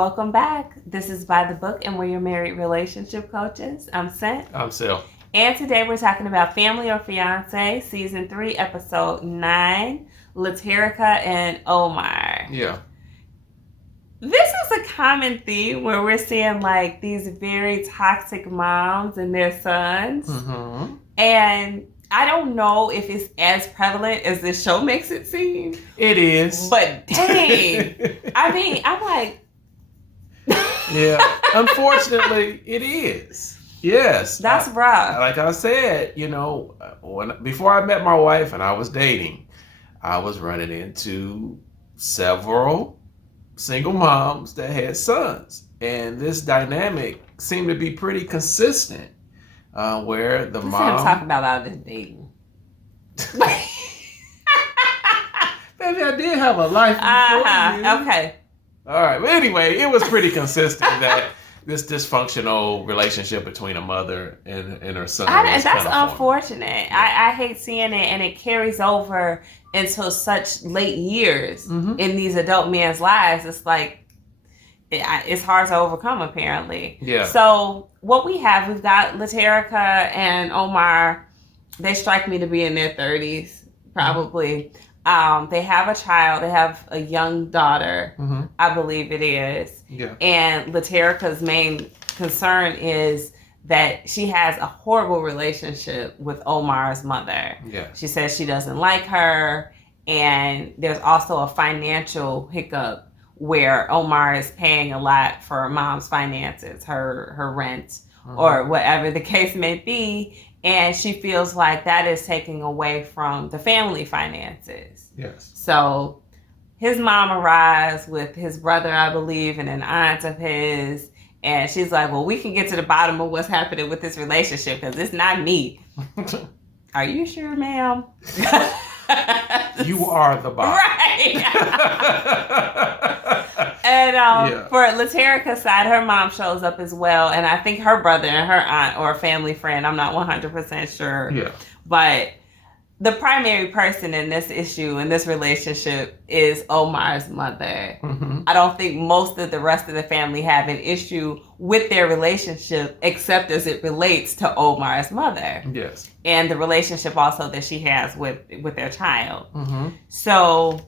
welcome back. This is By the Book, and we're your married relationship coaches. I'm Sent. I'm Sil. And today we're talking about Family or Fiance, Season 3, Episode 9, Laterrica and Omar. Yeah. This is a common theme where we're seeing like these very toxic moms and their sons. Mm-hmm. And I don't know if it's as prevalent as this show makes it seem. It is. But dang. I mean, I'm like... Yeah. Unfortunately, it is. Yes. That's rough. Like I said, before I met my wife and I was dating, I was running into several single moms that had sons. And this dynamic seemed to be pretty consistent. Where the Let's mom... talk about all this dating. Baby, I did have a life before you. Okay. All right. But anyway, it was pretty consistent that this dysfunctional relationship between a mother and her son. That's unfortunate. I hate seeing it, and it carries over until such late years in these adult men's lives. It's like, it's hard to overcome, apparently. Yeah. So what we've got Laterrica and Omar. They strike me to be in their 30s, probably. They have a child. They have a young daughter, I believe it is. Yeah. And Laterrica's main concern is that she has a horrible relationship with Omar's mother. Yeah. She says she doesn't like her, and there's also a financial hiccup where Omar is paying a lot for mom's finances, her rent, or whatever the case may be. And she feels like that is taking away from the family finances. Yes. So his mom arrives with his brother, I believe, and an aunt of his. And she's like, well, we can get to the bottom of what's happening with this relationship because it's not me. Are you sure, ma'am? You are the bottom. Right. And for Laterrica's side, her mom shows up as well. And I think her brother and her aunt or a family friend, I'm not 100% sure. Yeah. But the primary person in this issue, in this relationship, is Omar's mother. I don't think most of the rest of the family have an issue with their relationship except as it relates to Omar's mother. Yes. And the relationship also that she has with their child. So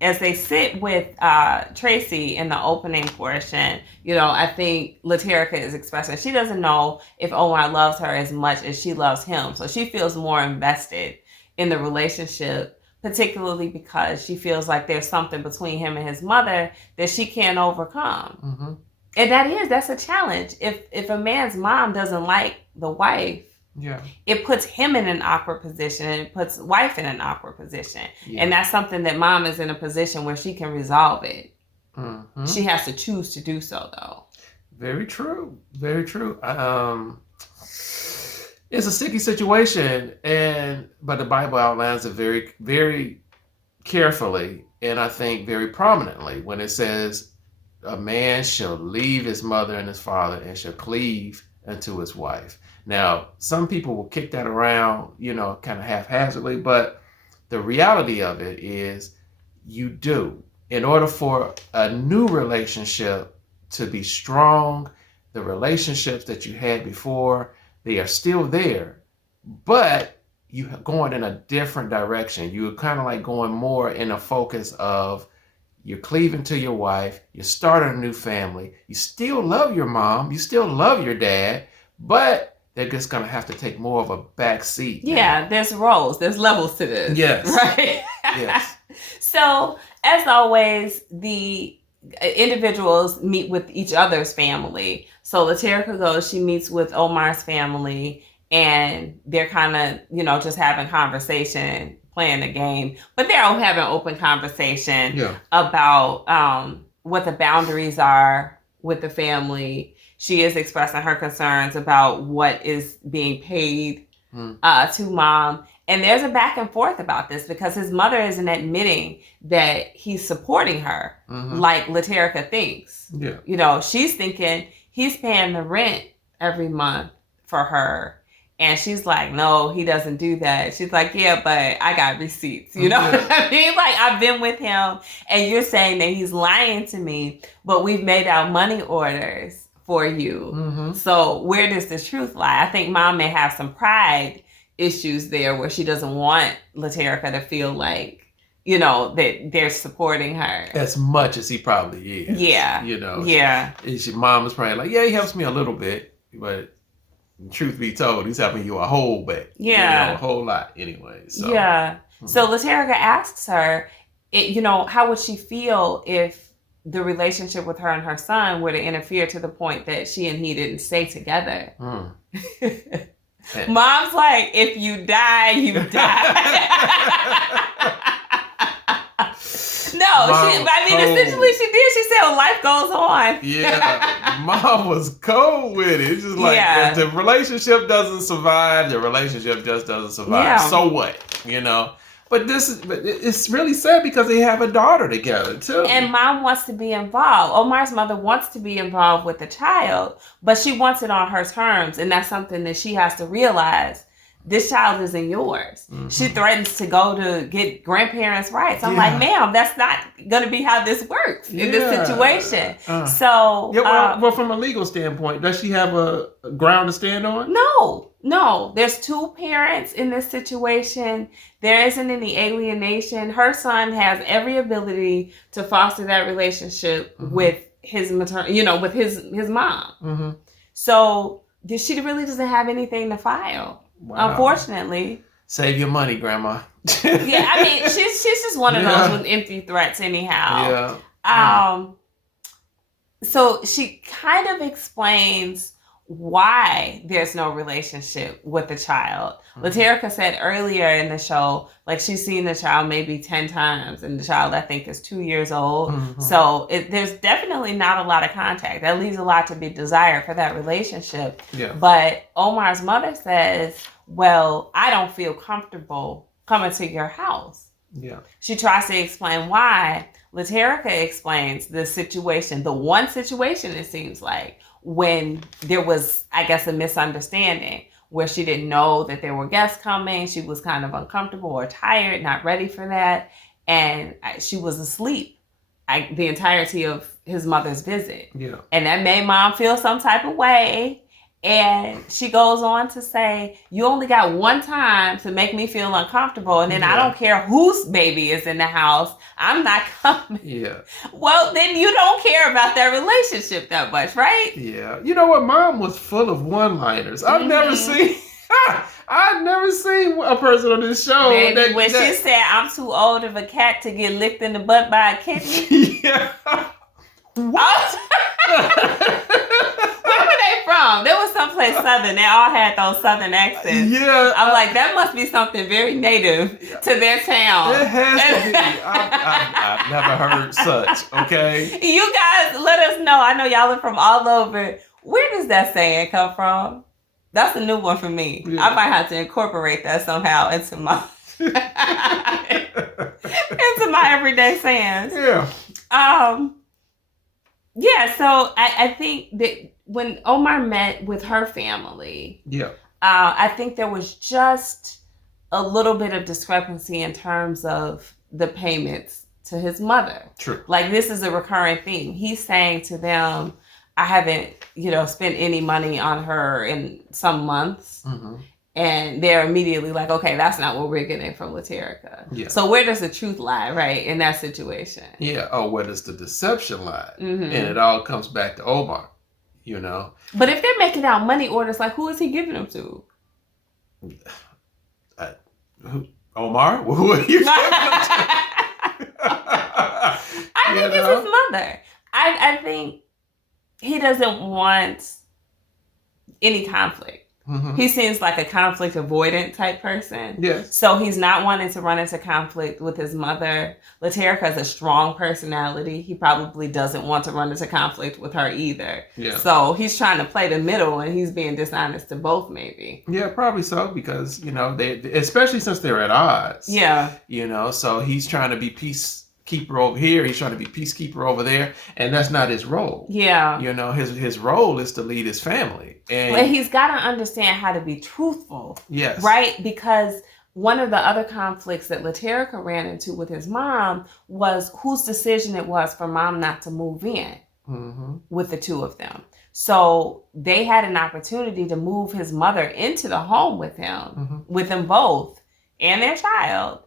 as they sit with Tracy in the opening portion, I think Laterrica is expressing she doesn't know if Omar loves her as much as she loves him. So she feels more invested in the relationship, particularly because she feels like there's something between him and his mother that she can't overcome. And that's a challenge. If a man's mom doesn't like the wife, it puts him in an awkward position, and it puts wife in an awkward position. And that's something that mom is in a position where she can resolve it. She has to choose to do so, though. Very true. Very true. It's a sticky situation, but the Bible outlines it very, very carefully, and I think very prominently when it says, a man shall leave his mother and his father and shall cleave unto his wife. Now, some people will kick that around, kind of haphazardly, but the reality of it is you do. In order for a new relationship to be strong, the relationships that you had before, they are still there, but you're going in a different direction. You're kind of like going more in a focus of you're cleaving to your wife, you're starting a new family, you still love your mom, you still love your dad, but they're just going to have to take more of a back seat. Yeah, there's roles, there's levels to this. Yes. Right? Yes. So, as always, the individuals meet with each other's family. So Laterrica goes, she meets with Omar's family, and they're kind of, just having conversation, playing the game, but they're all having open conversation about what the boundaries are with the family. She is expressing her concerns about what is being paid to mom. And there's a back and forth about this because his mother isn't admitting that he's supporting her like Laterrica thinks. Yeah. She's thinking he's paying the rent every month for her. And she's like, no, he doesn't do that. She's like, yeah, but I got receipts. You know what I mean? Like, I've been with him, and you're saying that he's lying to me, but we've made out money orders for you. Mm-hmm. So where does the truth lie? I think Mom may have some pride issues there where she doesn't want Laterrica to feel like, you know, that they're supporting her. As much as he probably is. Yeah. You know. Yeah. Mom is probably like, yeah, he helps me a little bit, but truth be told, he's helping you a whole bit. Yeah. You know, a whole lot anyway. So. Yeah. Mm-hmm. So Laterrica asks her, you know, how would she feel if the relationship with her and her son were to interfere to the point that she and he didn't stay together? Mom's like, if you die, you die. Essentially she did. She said, well, life goes on. Yeah. Mom was cold with it. It's just like, if the relationship doesn't survive, the relationship just doesn't survive. Yeah. So what? You know? But it's really sad because they have a daughter together, too. And Mom wants to be involved. Omar's mother wants to be involved with the child, but she wants it on her terms. And that's something that she has to realize. This child isn't yours. Mm-hmm. She threatens to go to get grandparents' rights. I'm like, ma'am, that's not going to be how this works in this situation. Well, from a legal standpoint, does she have a ground to stand on? No. There's two parents in this situation. There isn't any alienation. Her son has every ability to foster that relationship with his with his mom. Mm-hmm. So she really doesn't have anything to file. Wow. Unfortunately. Save your money, Grandma. Yeah, I mean, she's just one of those with empty threats anyhow. Yeah. So she kind of explains why there's no relationship with the child. Mm-hmm. Laterrica said earlier in the show, like, she's seen the child maybe 10 times, and the child, I think, is 2 years old. Mm-hmm. So there's definitely not a lot of contact. That leaves a lot to be desired for that relationship. Yeah. But Omar's mother says, well, I don't feel comfortable coming to your house. Yeah. She tries to explain why. Laterrica explains the situation, the one situation, it seems like, when there was, I guess, a misunderstanding where she didn't know that there were guests coming. She was kind of uncomfortable or tired, not ready for that. And she was asleep the entirety of his mother's visit. Yeah. And that made Mom feel some type of way. And she goes on to say, you only got one time to make me feel uncomfortable. And then I don't care whose baby is in the house. I'm not coming. Yeah. Well, then you don't care about that relationship that much, right? Yeah. You know what? Mom was full of one-liners. I've never seen a person on this show. Baby, when she said, I'm too old of a cat to get licked in the butt by a kitten. Yeah. What? Where were they from? There was someplace southern. They all had those southern accents. Yeah. I'm like, that must be something very native to their town. It has to be. I've never heard such, okay? You guys, let us know. I know y'all are from all over. Where does that saying come from? That's a new one for me. Yeah. I might have to incorporate that somehow into my everyday sayings. Yeah. Yeah, so I think that when Omar met with her family, I think there was just a little bit of discrepancy in terms of the payments to his mother. True. Like, this is a recurring theme. He's saying to them, I haven't, spent any money on her in some months. Mm-hmm. And they're immediately like, okay, that's not what we're getting from Laterrica. Yeah. So where does the truth lie, right, in that situation? Yeah. Oh, where does the deception lie? Mm-hmm. And it all comes back to Omar, But if they're making out money orders, like, who is he giving them to? Omar? Who are you giving them to? I think it's his mother. I think he doesn't want any conflict. Mm-hmm. He seems like a conflict avoidant type person. Yes. So he's not wanting to run into conflict with his mother. Laterrica has a strong personality. He probably doesn't want to run into conflict with her either. Yeah. So he's trying to play the middle, and he's being dishonest to both, maybe. Yeah, probably so, because, they especially since they're at odds. Yeah. So he's trying to be peacekeeper over here. He's trying to be peacekeeper over there, and that's not his role. Yeah. You know, his role is to lead his family. And but he's got to understand how to be truthful. Yes. Right? Because one of the other conflicts that Laterrica ran into with his mom was whose decision it was for mom not to move in with the two of them. So they had an opportunity to move his mother into the home with him, with them both and their child.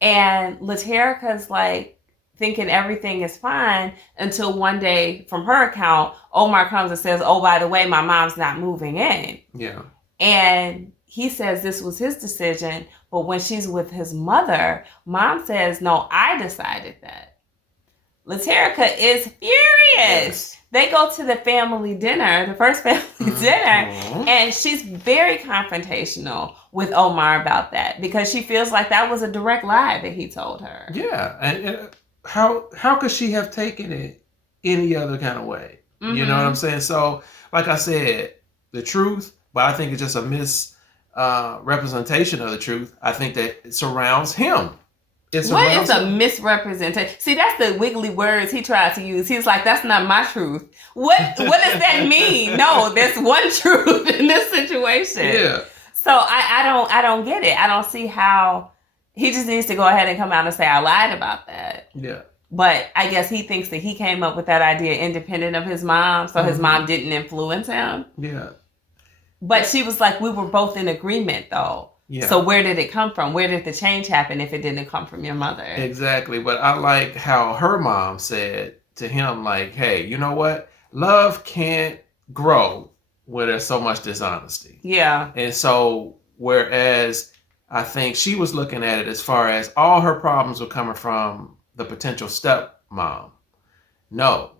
And Laterrica's like thinking everything is fine until one day, from her account, Omar comes and says, oh, by the way, my mom's not moving in. Yeah. And he says this was his decision. But when she's with his mother, mom says, no, I decided that. Laterrica is furious. Yes. They go to the family dinner, the first family dinner, and she's very confrontational with Omar about that because she feels like that was a direct lie that he told her. Yeah. And how could she have taken it any other kind of way? You know what I'm saying? So, like I said, the truth, but I think it's just a misrepresentation of the truth. I think that it surrounds him. What is a misrepresentation? See, that's the wiggly words he tried to use. He's like, that's not my truth. What does that mean? No, there's one truth in this situation. Yeah. So I don't get it. I don't see how he just needs to go ahead and come out and say, I lied about that. Yeah. But I guess he thinks that he came up with that idea independent of his mom. So his mom didn't influence him. Yeah. But she was like, we were both in agreement though. Yeah. So where did it come from? Where did the change happen if it didn't come from your mother? Exactly. But I like how her mom said to him, like, hey, you know what? Love can't grow where there's so much dishonesty. Yeah. And so whereas I think she was looking at it as far as all her problems were coming from the potential stepmom. No,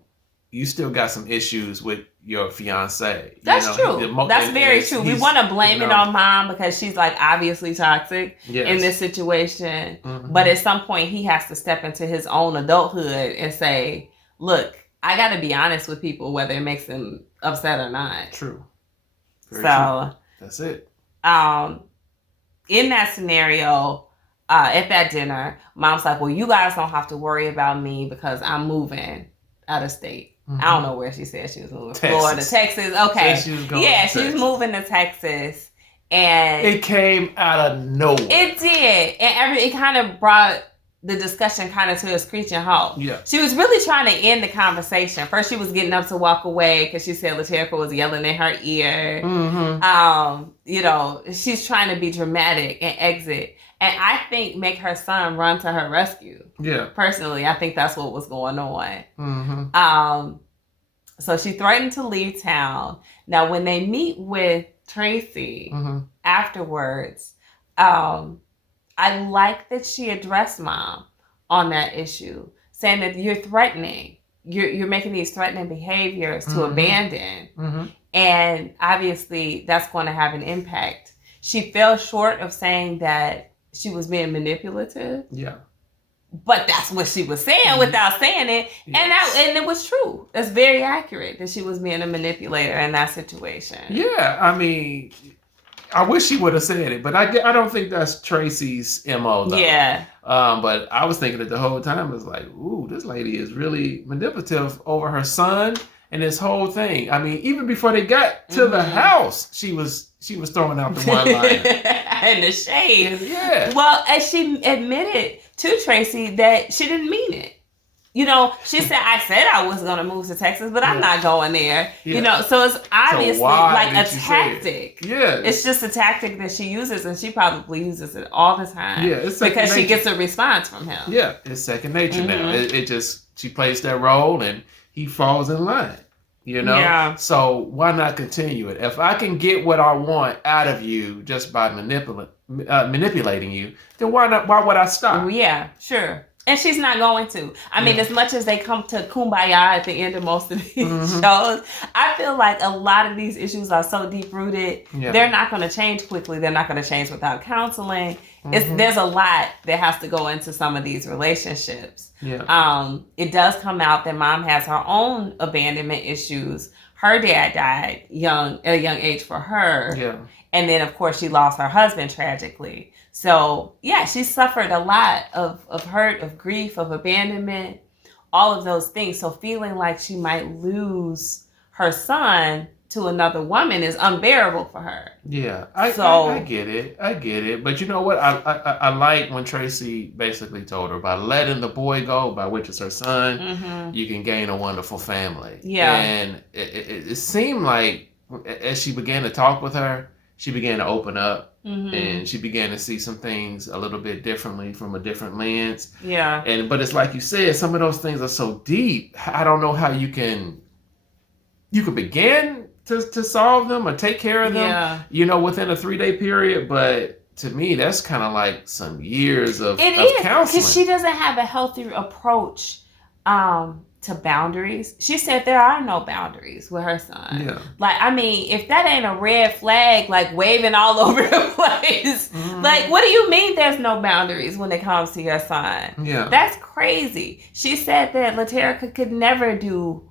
you still got some issues with your fiance. That's true. That's very true. We want to blame it on mom because she's like obviously toxic in this situation. But at some point he has to step into his own adulthood and say, look, I got to be honest with people whether it makes them upset or not. True. Very true. That's it. In that scenario, at that dinner, mom's like, well, you guys don't have to worry about me because I'm moving out of state. I don't know where she said she was moving. Florida, Texas. Okay. She was she's moving to Texas. And it came out of nowhere. It did. And it kind of brought the discussion kind of to a screeching halt. Yeah. She was really trying to end the conversation. First, she was getting up to walk away because she said Laterrica was yelling in her ear. You know, she's trying to be dramatic and exit. And I think make her son run to her rescue. Yeah. Personally, I think that's what was going on. So she threatened to leave town. Now, when they meet with Tracy afterwards, I like that she addressed mom on that issue, saying that you're threatening. You're making these threatening behaviors to abandon. And obviously, that's going to have an impact. She fell short of saying that she was being manipulative. Yeah. But that's what she was saying without saying it. Yes. And it was true. That's very accurate that she was being a manipulator in that situation. Yeah. I mean, I wish she would have said it, but I don't think that's Tracy's MO though. Yeah. But I was thinking it the whole time. It was like, ooh, this lady is really manipulative over her son and this whole thing. I mean, even before they got to the house, she was throwing out the one-liner. And the shade. Yeah. Well, as she admitted to Tracy that she didn't mean it. You know, she said, I said I was going to move to Texas, but I'm not going there. Yeah. You know, so it's obviously like a tactic. Yeah. It's just a tactic that she uses, and she probably uses it all the time. Yeah, it's because she gets a response from him. Yeah, it's second nature now. It just, she plays that role, and he falls in line. You know? Yeah. So why not continue it? If I can get what I want out of you just by manipulating you, then why would I stop? Yeah, sure. And she's not going to. I mean, as much as they come to kumbaya at the end of most of these shows, I feel like a lot of these issues are so deep-rooted, they're not going to change quickly. They're not going to change without counseling. There's a lot that has to go into some of these relationships. Yeah. It does come out that mom has her own abandonment issues. Her dad died at a young age for her. Yeah. And then, of course, she lost her husband tragically. So, yeah, she suffered a lot of hurt, of grief, of abandonment, all of those things. So feeling like she might lose her son to another woman is unbearable for her. Yeah, I get it. I get it. But you know what? I like when Tracy basically told her, by letting the boy go, by which is her son, you can gain a wonderful family. Yeah. And it seemed like as she began to talk with her, she began to open up. And she began to see some things a little bit differently from a different lens. Yeah. But it's like you said, some of those things are so deep. I don't know how you could begin to solve them or take care of them, within a 3-day period. But to me, that's kind of like some years of counseling. Because she doesn't have a healthy approach to boundaries. She said there are no boundaries with her son. Yeah. Like, I mean, if that ain't a red flag, like waving all over the place, like, what do you mean there's no boundaries when it comes to your son? Yeah. That's crazy. She said that Laterrica could never do,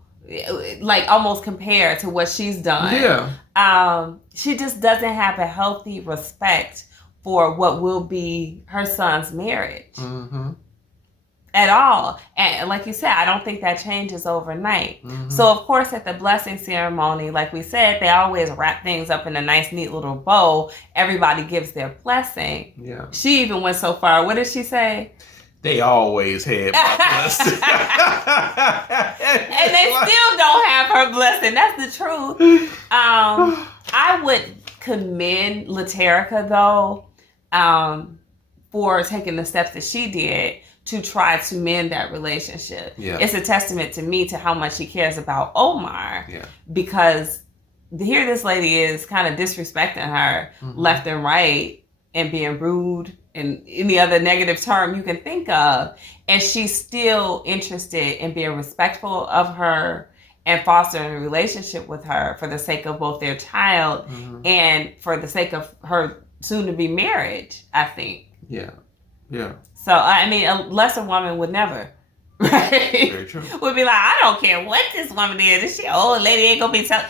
like, almost compare to what she's done. Yeah. She just doesn't have a healthy respect for what will be her son's marriage. At all. And like you said, I don't think that changes overnight. So, of course, at the blessing ceremony, like we said, they always wrap things up in a nice, neat little bow. Everybody gives their blessing. Yeah. She even went so far. What did she say? They always had my blessing. And they still don't have her blessing. That's the truth. I would commend Laterrica, though, for taking the steps that she did to try to mend that relationship. Yeah. It's a testament to me to how much she cares about Omar. Yeah. Because here this lady is kind of disrespecting her left and right and being rude and any other negative term you can think of. And she's still interested in being respectful of her and fostering a relationship with her for the sake of both their child and for the sake of her soon-to-be marriage, I think. Yeah. Yeah. So, I mean, a lesser woman would never, right? Very true. Would be like, I don't care what this woman is. This old lady ain't gonna be telling,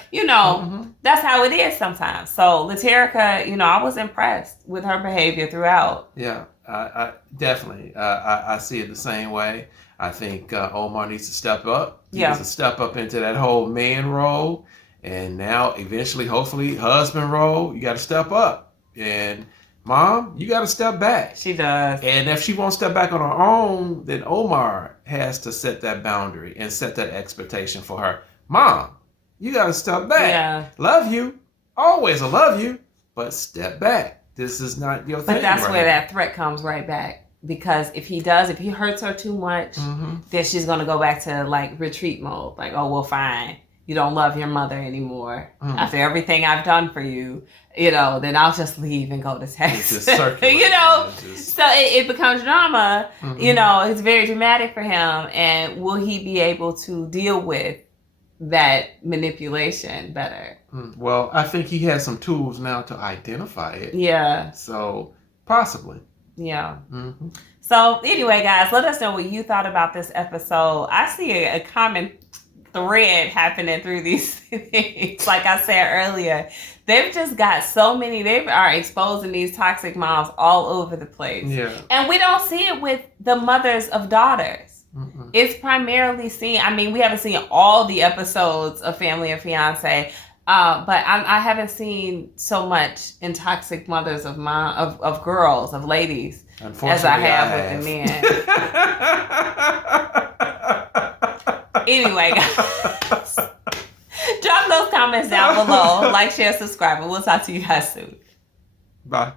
that's how it is sometimes. So, Laterrica, I was impressed with her behavior throughout. Yeah, I definitely. I see it the same way. I think Omar needs to step up. He needs to step up into that whole man role. And now, eventually, hopefully, husband role. You got to step up. And Mom, you got to step back. She does. And if she won't step back on her own, then Omar has to set that boundary and set that expectation for her. Mom, you got to step back. Yeah. Love you. Always love you. But step back. This is not your thing. But that's where that threat comes right back. Because if he hurts her too much, then she's going to go back to like retreat mode. Like, oh, well, fine. You don't love your mother anymore. After everything I've done for you, then I'll just leave and go to Texas. So it becomes drama. It's very dramatic for him. And will he be able to deal with that manipulation better? Well, I think he has some tools now to identify it. Yeah. So possibly. Yeah. So anyway, guys, let us know what you thought about this episode. I see a common thread happening through these things. Like I said earlier, they've just got so many. They are exposing these toxic moms all over the place. Yeah. And we don't see it with the mothers of daughters. It's primarily seen. I mean, we haven't seen all the episodes of Family and Fiance, but I haven't seen so much in toxic mothers of girls, of ladies, as I have with the men. Anyway, guys, drop those comments down below. Like, share, subscribe, and we'll talk to you guys soon. Bye.